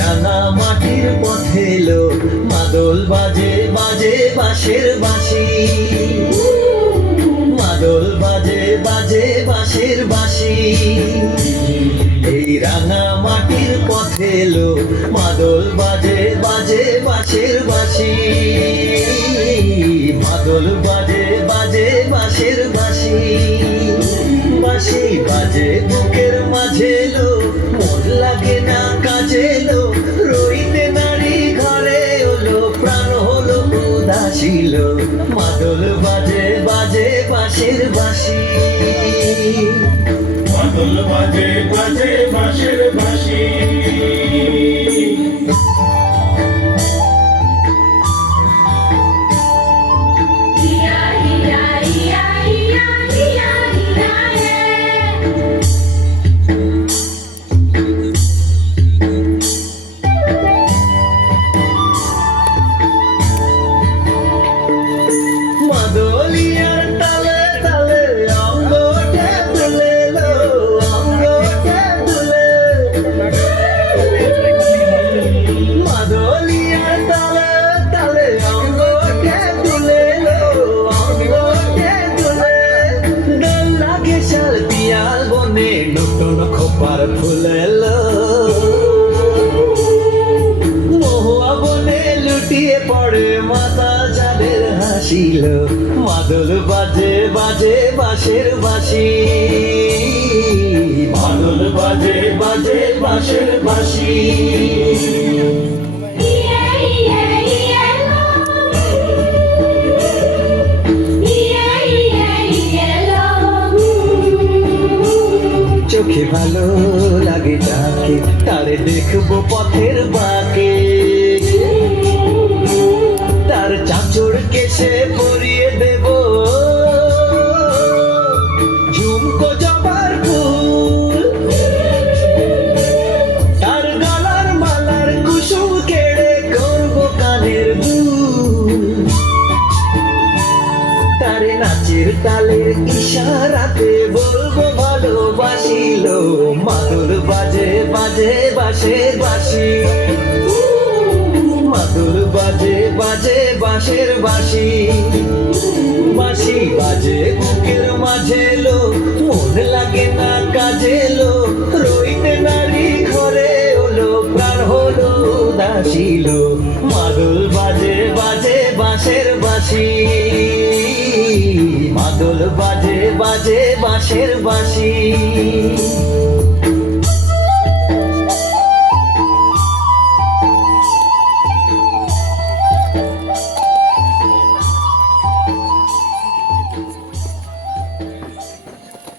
রাঙা মাটির পথে এলো মাদল বাজে বাজে বাঁশের বাঁশি, মাদল বাজে বাজে বাঁশের বাঁশি। এই রাঙা মাটির পথে এলো মাদল বাজে বাজে বাঁশের বাঁশি, মাদল বাজে বাজে বাঁশের বাঁশি। বাঁশি বাজে বুকের মাঝে এলো, মন লাগে না কাজে এলো, রইতে নারী ঘরে হলো, প্রাণ হলো উদাসীল। মাদল বাজে বাজে বাঁশের বাঁশি, মাদল বাজে বাজে বাঁশের বাঁশি। মাদলিয়ার তালে তালে অঙ্গটা তুলে লো, অঙ্গটা তুলে। মাদলিয়ার তালে তালে অঙ্গটা তুলে লো, অঙ্গটা তুলে। দোল লাগে শাল পিয়াল বনে, নতুন খোপার ফুলে লো। মহুয়া বনে লুটিয়ে পড়ে মাতা যাদের হাসিল। মাদল বাজে বাজে বাঁশের বাঁশি, মাদল বাজে বাজে বাঁশের বাঁশি। চোখে ভালো লাগে যাকে, তারে দেখবো পথের বাঁকে, তার চাঁচড় কেশে পরিয়ে দেব ঝুমকো জবার ফুল, তার গলার মালার কুসুম কেড়ে করবো কানের দুল। তারে নাচের তালের ইশারাতে বলবো ভালোবাসিল। মাদল বাজে বাজে বাঁশের বাঁশি, মাদল বাজে বাজে বাঁশের বাঁশি। বাঁশি বাজে বুকের মাঝে এলো, মন লাগে না কাজে এলো, রইতে নারী ঘরে হলো, প্রাণ হলো উদাসীল। মাদল বাজে বাজে বাঁশের বাঁশি, মাদল বাজে বাজে বাঁশের বাঁশি।